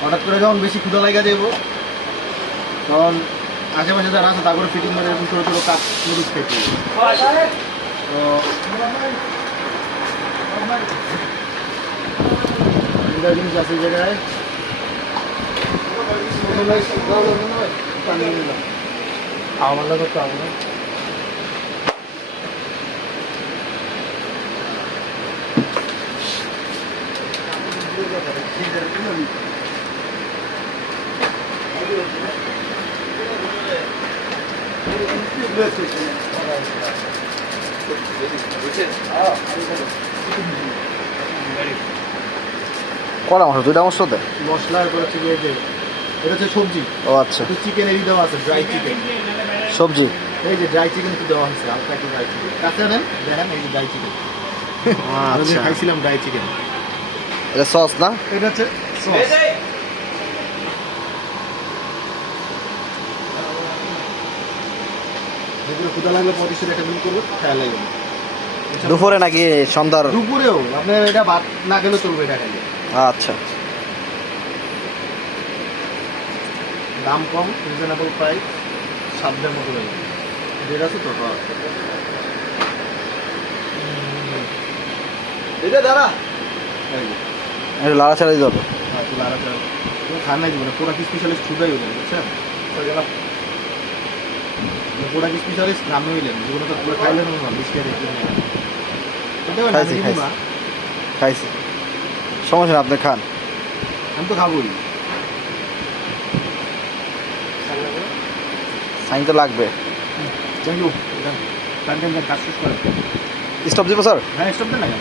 হঠাৎ করে যখন বেশি ক্ষুধা লাগা যাবো তখন আশেপাশে যারা আছে তারপরে ফিটিং করে এরকম ছোটো ছোটো কাজ নুডলস খেতে তো জিনিস আছে এই জায়গায় আমার লোক তো আমরা কড়া মাংস দুইটা মাংস দে মশলা করেছে যে এটা হচ্ছে সবজি ও আচ্ছা চিকেন এরই দেওয়া আছে ড্রাই চিকেন সবজি এই যে ড্রাই চিকেন কি দেওয়া হয়েছে হালকা একটু ড্রাই চিকেন কাছে নেন দেখেন এই যে ড্রাই চিকেন আচ্ছা খাইছিলাম ড্রাই চিকেন এটা সস না এটা হচ্ছে সস যেগুলো ক্ষুদা লাগলে পঁচিশের একটা বিল করবো খেয়াল লাগবে না। দুপুরে নাকি সন্ধ্যার দুপুরেও আপনার এটা ভাত না খেলেও চলবে এটা খাইলে আচ্ছা দাম কম রিজনেবল প্রাইস সাধ্যের মতো লাগবে যেটা আছে তো এটা দাঁড়া একটু লাড়া ছাড়াই যাবে একটু লাড়া চাড়া খান নাই জীবনে পোড়া কি স্পেশালিস্ট ফুডাই হলেন বুঝছেন পোড়া কি স্পেশালিস্ট নামে হইলেন জীবনে তো পুরো খাইলেন না বিস্কিট খাইছি খাইছি খাইছি সমস্যা না আপনি খান আমি তো খাবোই সাইন তো লাগবে থ্যাংক ইউ কাজ শেষ করে স্টপ দিব স্যার হ্যাঁ স্টপ দেন না কেন